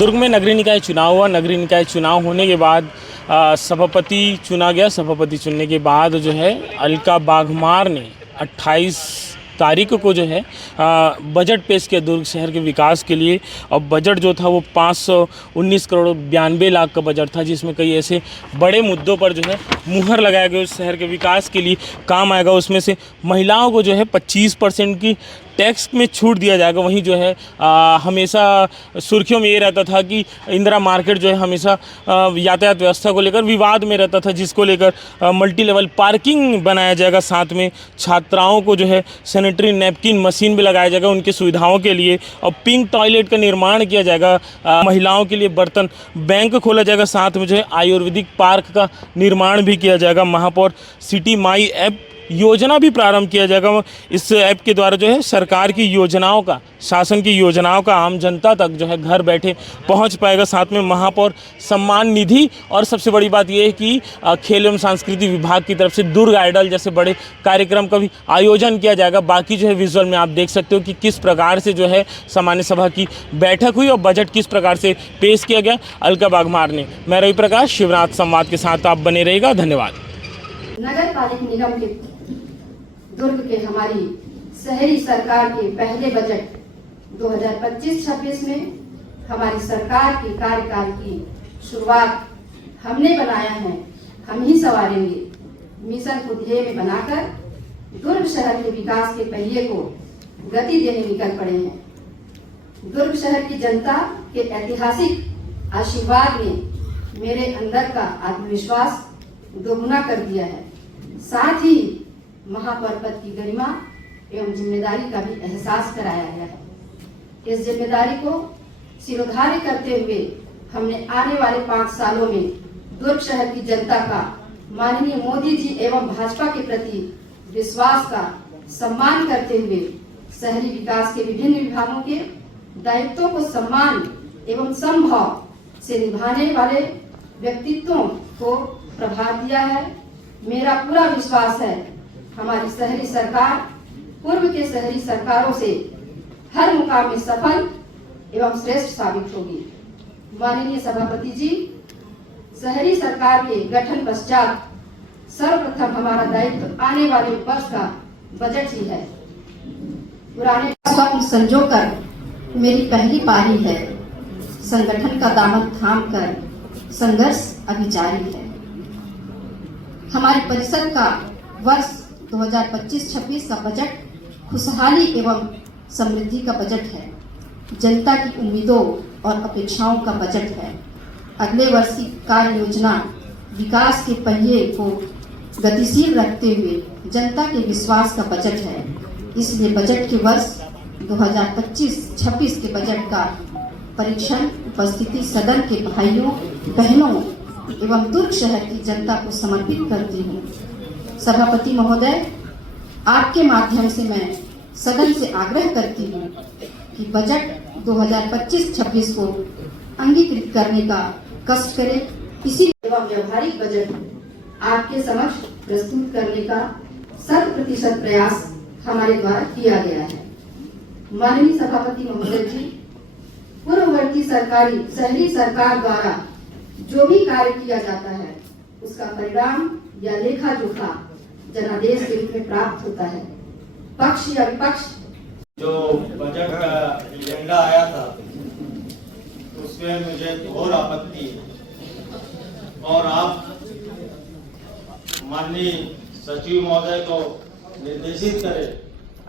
दुर्ग में नगरीय निकाय चुनाव हुआ। नगरीय निकाय चुनाव होने के बाद सभापति चुना गया। सभापति चुनने के बाद जो है अलका बाघमार ने 28 तारीख को जो है बजट पेश किया दुर्ग शहर के विकास के लिए। और बजट जो था वो 519 करोड़ 92 लाख का बजट था, जिसमें कई ऐसे बड़े मुद्दों पर जो है मुहर लगाया गया उस शहर के विकास के लिए काम आएगा। उसमें से महिलाओं को जो है 25% की टैक्स में छूट दिया जाएगा। वहीं जो है हमेशा सुर्खियों में ये रहता था कि इंदिरा मार्केट जो है हमेशा यातायात व्यवस्था को लेकर विवाद में रहता था, जिसको लेकर मल्टी लेवल पार्किंग बनाया जाएगा। साथ में छात्राओं को जो है सैनिटरी नैपकिन मशीन भी लगाया जाएगा उनकी सुविधाओं के लिए। और पिंक टॉयलेट का निर्माण किया जाएगा। महिलाओं के लिए बर्तन बैंक खोला जाएगा। साथ में जो है आयुर्वेदिक पार्क का निर्माण भी किया जाएगा। महापौर सिटी माई ऐप योजना भी प्रारंभ किया जाएगा। इस ऐप के द्वारा जो है सरकार की योजनाओं का, शासन की योजनाओं का आम जनता तक जो है घर बैठे पहुंच पाएगा। साथ में महापौर सम्मान निधि और सबसे बड़ी बात यह है कि खेल एवं सांस्कृतिक विभाग की तरफ से दुर्ग आइडल जैसे बड़े कार्यक्रम का भी आयोजन किया जाएगा। बाकी जो है विजुअल में आप देख सकते हो कि किस प्रकार से जो है सामान्य सभा की बैठक हुई और बजट किस प्रकार से पेश किया गया अलका बाघमार ने। मैं रवि प्रकाश शिवनाथ संवाद के साथ आप बने रहिएगा। धन्यवाद। नगर पालिका निगम के दुर्ग के हमारी शहरी सरकार के पहले बजट 2025-26 में हमारी सरकार के कार्यकाल की शुरुआत हमने बनाया है, हम ही संवारेंगे मिशन को ध्येय में बनाकर दुर्ग शहर के विकास के पहिए को गति देने निकल पड़े हैं। दुर्ग शहर की जनता के ऐतिहासिक आशीर्वाद ने मेरे अंदर का आत्मविश्वास दोगुना कर दिया है। साथ ही महापौर पद की गरिमा एवं जिम्मेदारी का भी एहसास कराया गया है। इस जिम्मेदारी को सिरोधार्य करते हुए हमने आने वाले 5 सालों में दुर्ग शहर की जनता का माननीय मोदी जी एवं भाजपा के प्रति विश्वास का सम्मान करते हुए शहरी विकास के विभिन्न विभागों के दायित्वों को सम्मान एवं समभाव से निभाने वाले व्यक्तित्वों को प्रभार दिया है। मेरा पूरा विश्वास है हमारी शहरी सरकार पूर्व के शहरी सरकारों से हर मुकाम में सफल एवं श्रेष्ठ साबित होगी। माननीय सभापति जी, शहरी सरकार के गठन पश्चात सर्वप्रथम हमारा दायित्व आने वाले वर्ष का बजट ही है। पुराने स्वप्न संजोकर मेरी पहली पारी है। संगठन का दामन थाम कर संघर्ष अभी जारी है। हमारी परिषद का वर्ष 2025-26 का बजट खुशहाली एवं समृद्धि का बजट है। जनता की उम्मीदों और अपेक्षाओं का बजट है। अगले वर्ष की कार्य योजना विकास के पहिए को गतिशील रखते हुए जनता के विश्वास का बजट है। इसलिए बजट के वर्ष 2025-26 के बजट का परीक्षण उपस्थिति सदन के भाइयों बहनों एवं दुर्ग शहर की जनता को समर्पित करती हूँ। सभापति महोदय, आपके माध्यम से मैं सदन से आग्रह करती हूँ कि बजट 2025-26 को अंगीकृत करने का कष्ट करें। इसी एवं व्यवहारिक बजट आपके समक्ष प्रस्तुत करने का 100% प्रयास हमारे द्वारा किया गया है। माननीय सभापति महोदय जी, पूर्ववर्ती सरकारी शहरी सरकार द्वारा जो भी कार्य किया जाता है उसका परिणाम या लेखा जोखा जनादेश के रूप में प्राप्त होता है। पक्ष या विपक्ष जो बजट का एजेंडा आया था उसमें मुझे घोर आपत्ति है और आप माननीय सचिव महोदय को निर्देशित करें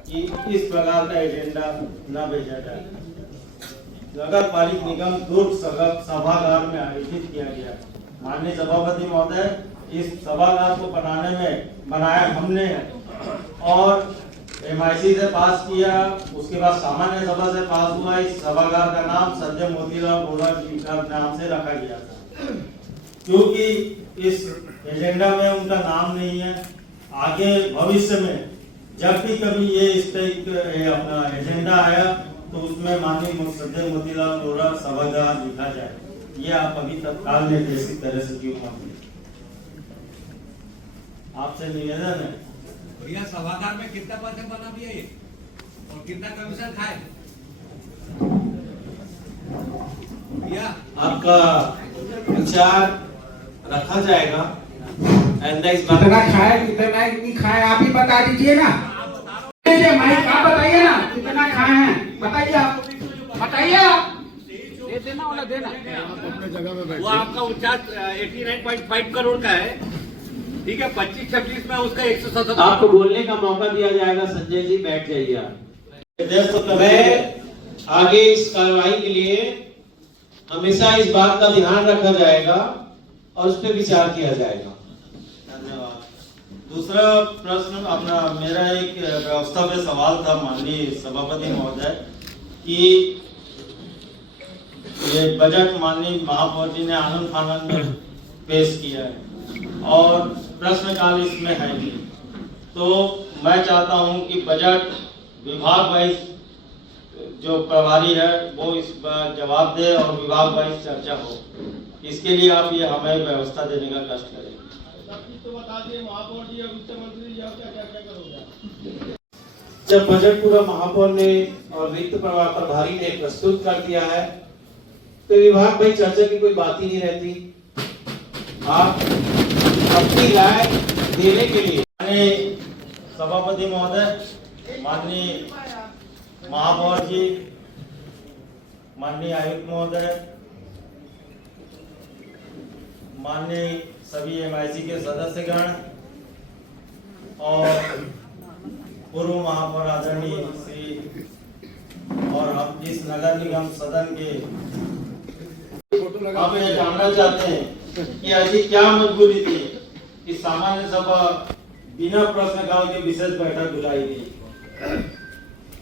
कि इस प्रकार का एजेंडा न भेजा जाए। नगर पालिका निगम दुर्ग सभागार में आयोजित किया गया। माननीय सभापति महोदय, इस सभागार को बनाया हमने है और MIC से पास किया, उसके बाद सामान्य सभा से पास हुआ। इस सभागार का नाम सद्य मोतीलाल वोरा जी का नाम से रखा गया था, क्योंकि इस एजेंडा में उनका नाम नहीं है। आगे भविष्य में जब भी कभी ये इस टाइप अपना एजेंडा आया तो उसमें माननीय सद्य मोतीलाल वोरा सभागार लिखा जाए। ये आप अभी तत्काल निर्देशित करें सचिव महोदय। आपसे निवेदन है। भैया, सभागार में कितना पैसे बना दिया ये और कितना कमीशन खाए? भैया आपका विचार रखा जाएगा। एंड इस बात कितना खाए कितना नहीं खाए आप ही बता दीजिए ना। माइक आप बताइए ना कितना खाए हैं, बताइए आप, बताइए आप। दे देना वाला देना। वो आपका उच्चार 89.5 करोड़ का है, ठीक है। 25-26 में उसका 177। आपको बोलने का मौका दिया जाएगा। संजय जी बैठ जाइए आप। मैं आगे इस कार्रवाई के लिए हमेशा इस बात का ध्यान रखा जाएगा और उस पर विचार किया जाएगा। धन्यवाद। दूसरा प्रश्न अपना मेरा एक व्यवस्था पे सवाल था माननीय सभापति महोदय कि ये बजट माननीय महापौर जी ने आनंद फानंद में पेश किया है और प्रश्नकाल इसमें है नहीं, तो मैं चाहता हूं कि बजट विभाग वाइज जो प्रभारी है वो इस पर जवाब दे और विभाग वाइज चर्चा हो। इसके लिए आप ये हमें व्यवस्था देने का कष्ट करें। तो बता दिए महापौर जी और वित्त मंत्री जी, आप क्या करोगे? जब बजट पूरा महापौर ने और वित्त प्रभारी ने प्रस्तुत कर दिया है तो विभाग भाई चर्चा की कोई बात ही नहीं रहती। आप अपनी राय देने के लिए माननीय सभापति महोदय, माननीय महापौर जी, माननीय आयुक्त महोदय, माननीय सभी एमआईसी के सदस्यगण और पूर्व महापौर आदरणीय श्री और हम इस नगर निगम सदन के हम ये जानना चाहते हैं कि ऐसी क्या मजबूरी थी कि सामान्य सभा बिना प्रश्नकाल के विशेष बैठक बुलाई गई।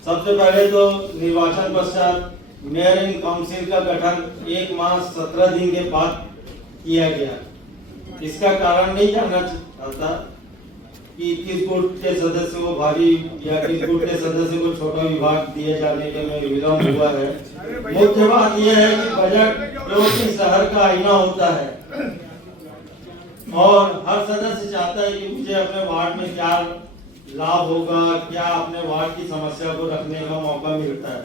सबसे पहले तो निर्वाचन पश्चात मेयर इन काउंसिल का गठन 1 माह 17 दिन के बाद किया गया। इसका कारण नहीं जानना चाहता कि किस गुट के सदस्य को भारी या किस गुट के सदस्य को छोटा विभाग दिए जाने के में विलम्ब हुआ है। मुख्य बात यह है कि बजट जो कि शहर का आईना होता है और हर सदस्य चाहता है कि मुझे अपने वार्ड में क्या लाभ होगा, क्या अपने वार्ड की समस्या को रखने का मौका मिलता है।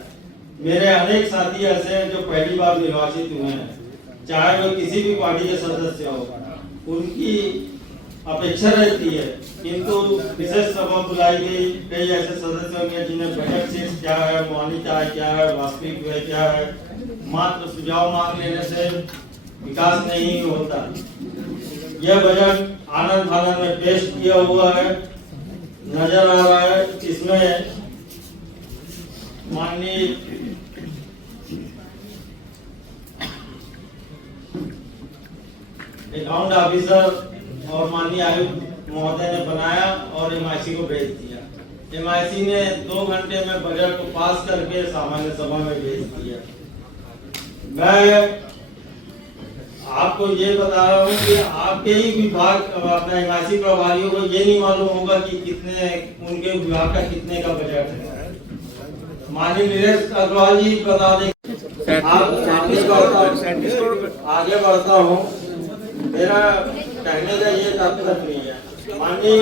मेरे अनेक साथी ऐसे हैं जो पहली बार निर्वाचित हुए हैं, चाहे वो किसी भी पार्टी के सदस्य हो, उनकी अपेक्षा रहती है, किंतु विशेष सभा बुलाई गई। कई ऐसे सदस्य होंगे जिन्हें बजट से क्या है, मान्यता है क्या है, वास्तविक है क्या है, मात्र सुझाव मांग लेने से विकास नहीं होता। यह बजट आनंद फानंद में पेश किया हुआ है, नजर आ रहा है। इसमें माननीय अकाउंट ऑफिसर और माननीय आयुक्त महोदय ने बनाया और एमआईसी को भेज दिया। एमआईसी ने 2 घंटे में बजट को पास करके सामान्य सभा में भेज दिया। मैं आपको ये बता रहा हूँ कि आपके ही विभाग अपना एमआईसी प्रभारियों को ये नहीं मालूम होगा कि कितने उनके विभाग का कितने का बजट है। माननीय नीरज अग्रवाल जी बता दें। आगे बढ़ता हूँ। मेरा कहने का ये तात्पर्य नहीं है। माननीय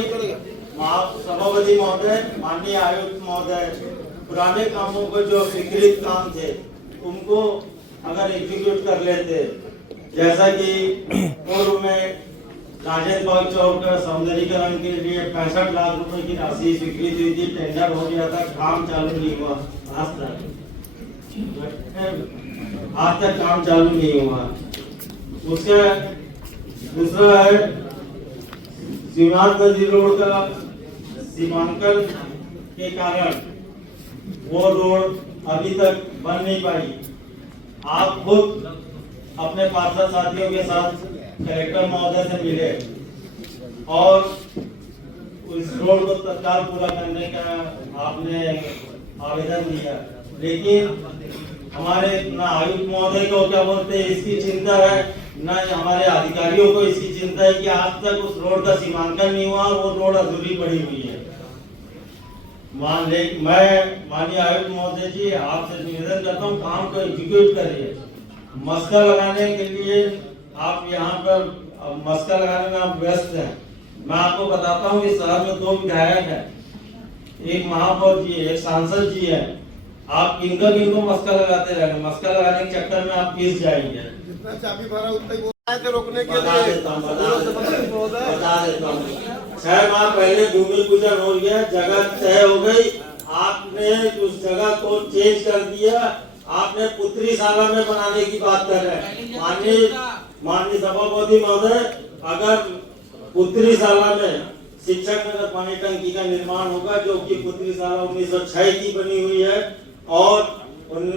सभापति महोदय, माननीय आयुक्त महोदय, पुराने कामों को जो स्वीकृत काम थे उनको अगर एग्जीक्यूट कर लेते, जैसा कि पूर्व में राजेंद्र बाग चौक का सौंदर्यीकरण के लिए 65 लाख रुपए की राशि स्वीकृत हुई थी, टेंडर हो गया था, काम चालू नहीं हुआ आज तक काम चालू नहीं हुआ। उसके दूसरा है सीमांत नदी रोड का सीमांकन के कारण वो रोड अभी तक बन नहीं पाई। आप खुद अपने पार्षद साथियों के साथ कलेक्टर महोदय से मिले और उस रोड को तत्काल पूरा करने का आपने आवेदन दिया, लेकिन हमारे ना आयुक्त महोदय को क्या बोलते हैं इसकी चिंता है, ना हमारे अधिकारियों को इसकी चिंता है कि आज तक उस रोड का सीमांकन नहीं हुआ, वो रोड अधूरी पड़ी हुई है। मैं माननीय आयुक्त महोदय जी आपसे निवेदन करता हूँ, काम को एग्जीक्यूट करिए। मस्का लगाने के लिए आप यहाँ पर मस्का लगाने में आप व्यस्त हैं। मैं आपको बताता हूँ कि शहर में 2 विधायक हैं, एक महापौर जी है, एक सांसद जी है। आप किनको किनको मस्का लगाते रहेंगे, मस्का लगाने के चक्कर में आप फंस जाएंगे। जितना चाबी भरा उतना ही बोला है रोकने के बता लिए। देता हूँ, बता देता हूँ। 6 माह पहले भूमि पूजन हो गया, जगह तय हो गई, आपने उस जगह को चेंज कर दिया, आपने पुत्रीशाला में बनाने की बात कर रहे हैं। माननीय सभापति महोदय, अगर पुत्रीशाला में शिक्षक नगर पानी टंकी का निर्माण होगा, जो कि पुत्रीशाला 1906 की बनी हुई है और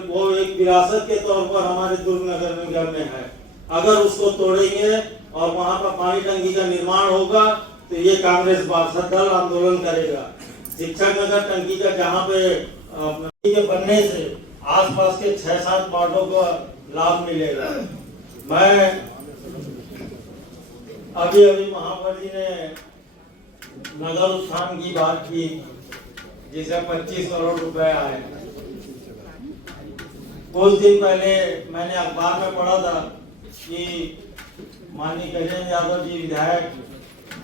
वो एक विरासत के तौर पर हमारे दुर्ग नगर निगम में है, अगर उसको तोड़ेंगे और वहां पर पानी टंकी का निर्माण होगा तो ये कांग्रेस बासठ दल आंदोलन करेगा। शिक्षक नगर टंकी का जहाँ पे के बनने से आसपास के 6-7 वार्डों को लाभ मिलेगा। मैं अभी महापौर जी ने नगर उत्थान की बात की, जिसे 25 करोड़ रुपए आए। कुछ दिन पहले मैंने अखबार में पढ़ा था कि माननीय कल्याण यादव जी विधायक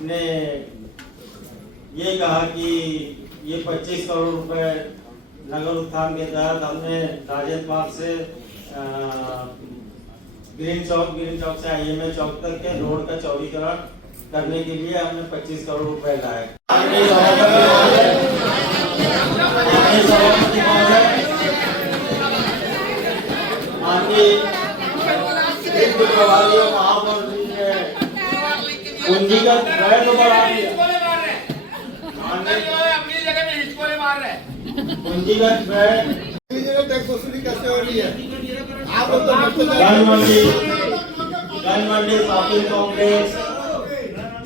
ने ये कहा कि ये 25 करोड़ रुपए नगर उत्थान के तहत हमने राजेंद्र पार्क से ग्रीन चौक से IMA चौक तक के रोड का चौड़ीकरण करने के लिए हमने 25 करोड़ रुपए लाए। महापौर जी ने पूंजीगत व्यय को बढ़ा दिया। पूंजीगत व्यय टैक्स वसूली कैसे हो रही है? आप लोग तो गन मंडी शॉपिंग कॉम्प्लेक्स,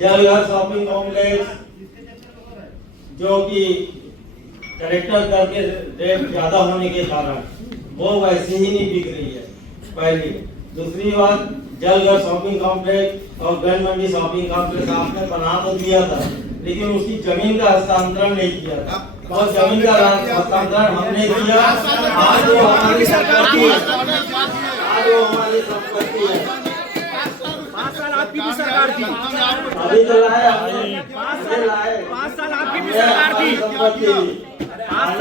जलघर शॉपिंग कॉम्प्लेक्स, जो कि कलेक्टर दर के रेट ज्यादा होने के कारण वो वैसे ही नहीं बिक रही है। पहली दूसरी बात, जलघर शॉपिंग कॉम्प्लेक्स और गन मंडी शॉपिंग कॉम्प्लेक्स आपने बना तो दिया था, लेकिन उसकी जमीन का हस्तांतरण नहीं किया था। और जमीन का हस्तांतरण हमने किया। आज वो हमारी संपत्ति है, आज वो हमारी संपत्ति है। 5 साल आपकी भी सरकार थी, अभी तो लाए हमने, 5 साल आपकी भी सरकार थी, संपत्ति।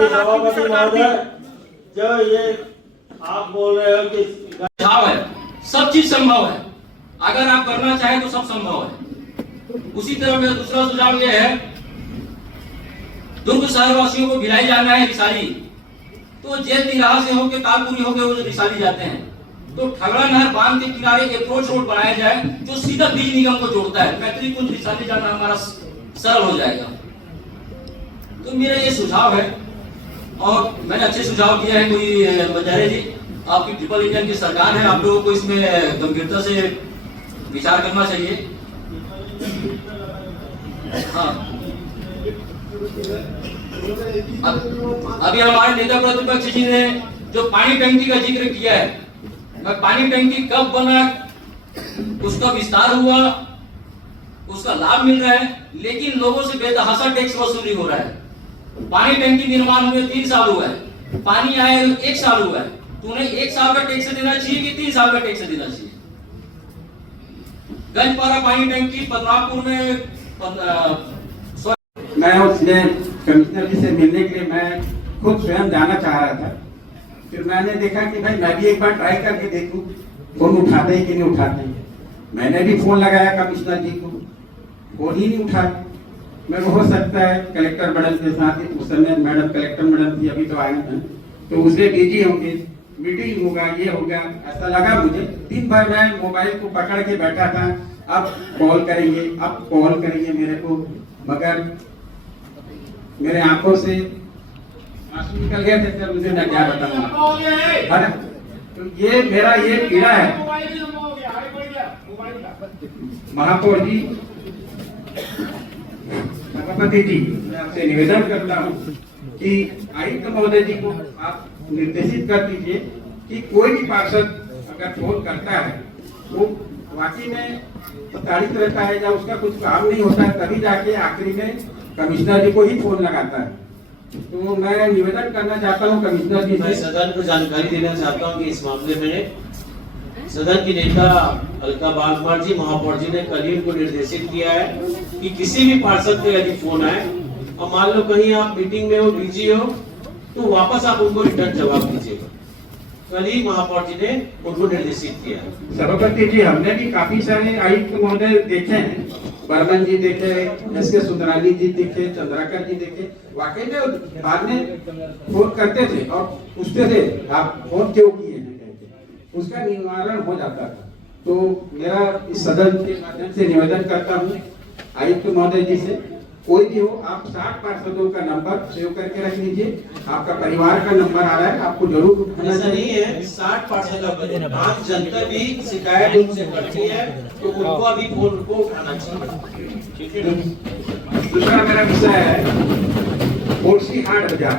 सभापति महोदय, जो ये आप बोल रहे हो कि सुझाव है, सब चीज संभव है, अगर आप करना चाहें तो सब संभव है। उसी तरह मेरा दूसरा सुझाव यह है, दुर्ग शहरवासियों को भिलाई जाना है रिसाली, तो जेल तिराहा से होकर तालपुरी होकर वो जो रिसाली जाते हैं, तो ठगड़ा नहर बांध के किनारे अप्रोच रोड बनाया जाए जो सीधा बिजली निगम को जोड़ता है, मैत्री कुंज रिसाली जाना हमारा सरल हो जाएगा। तो मेरा ये सुझाव है, और मैंने अच्छे सुझाव दिया है। कोई बंजारे जी, आपकी ट्रिपल इंजन की सरकार है, आप लोगों को इसमें गंभीरता से विचार करना चाहिए। हाँ, अभी हमारे नेता प्रतिपक्ष जी ने जो पानी टंकी का जिक्र किया है, पानी टंकी कब बना, उसका विस्तार हुआ, उसका लाभ मिल रहा है, लेकिन लोगों से बेतहाशा टैक्स वसूली हो रहा है। पानी टंकी निर्माण हुए 3 साल हुआ है, पानी आए 1 साल हुआ है, तो उन्हें 1 साल का टैक्स देना चाहिए कि 3 साल का टैक्स देना चाहिए? गंजपारा पानी टंकी पद्मापुर में मैं उसने कमिश्नर जी से मिलने के लिए मैं खुद स्वयं जाना चाह रहा था। फिर मैंने देखा कि भाई मैं भी एक बार ट्राई करके देखूं फोन उठाते हैं कि नहीं उठाते हैं। मैंने भी फोन लगाया कमिश्नर जी को, फोन ही नहीं उठा। मैं हो सकता है कलेक्टर मैडम के साथ ही, उस समय मैडम कलेक्टर मैडम थी, अभी तो आए हैं, तो उससे बिजी होंगे, मीटिंग होगा, ये होगा, ऐसा लगा मुझे। दिन भर मैं मोबाइल को पकड़ के बैठा था, अब कॉल करेंगे, अब कॉल करेंगे मेरे को, मगर मेरे आंखों से आंसू निकल गए थे। सर मुझे मैं क्या बताऊंगा, तो ये मेरा ये पीड़ा है। महापौर जी, सभापति जी, मैं आपसे निवेदन करता हूँ कि आयुक्त महोदय जी को आप निर्देशित कर दीजिए कि कोई भी पार्षद अगर फोन करता है वो वाकई में प्रताड़ित रहता है या उसका कुछ काम नहीं होता है, तभी जाके आखिरी में कमिश्नर जी को ही फोन लगाता है। तो मैं निवेदन करना चाहता हूँ कमिश्नर जी मैं से, सदन को जानकारी देना चाहता हूँ कि इस मामले में सदन की नेता अलका बागमार जी, महापौर जी ने कल ही उनको निर्देशित किया है कि किसी भी पार्षद को यदि फोन आए और मान लो कहीं आप मीटिंग में हो, बिजी हो, तो वापस आप उनको रिटर्न जवाब दीजिएगा। कल ही महापौर जी ने उनको निर्देशित किया। सभापति जी, हमने भी काफी सारे आयुक्त महोदय देखे हैं, बर्मन जी देखे, एस.के. सुंदरानी जी देखे, चंद्राकर जी देखे। वाकई में बाद में फोन करते थे और पूछते थे आप फोन क्यों किए हैं कहते, उसका निवारण हो जाता था। तो मेरा इस सदन के माध्यम से निवेदन करता हूँ आयुक्त महोदय जी से, कोई भी हो आप 60 पार्षदों का नंबर सेव करके रख लीजिए। आपका परिवार का नंबर आ रहा है, आपको जरूर उठाना ऐसा नहीं चाहिए। है 60 पार्षद, आम जनता भी शिकायत उनसे करती है तो उनको अभी फोन को उठाना चाहिए। ठीक है। दूसरा मेरा विषय है कोसी हाट बाजार।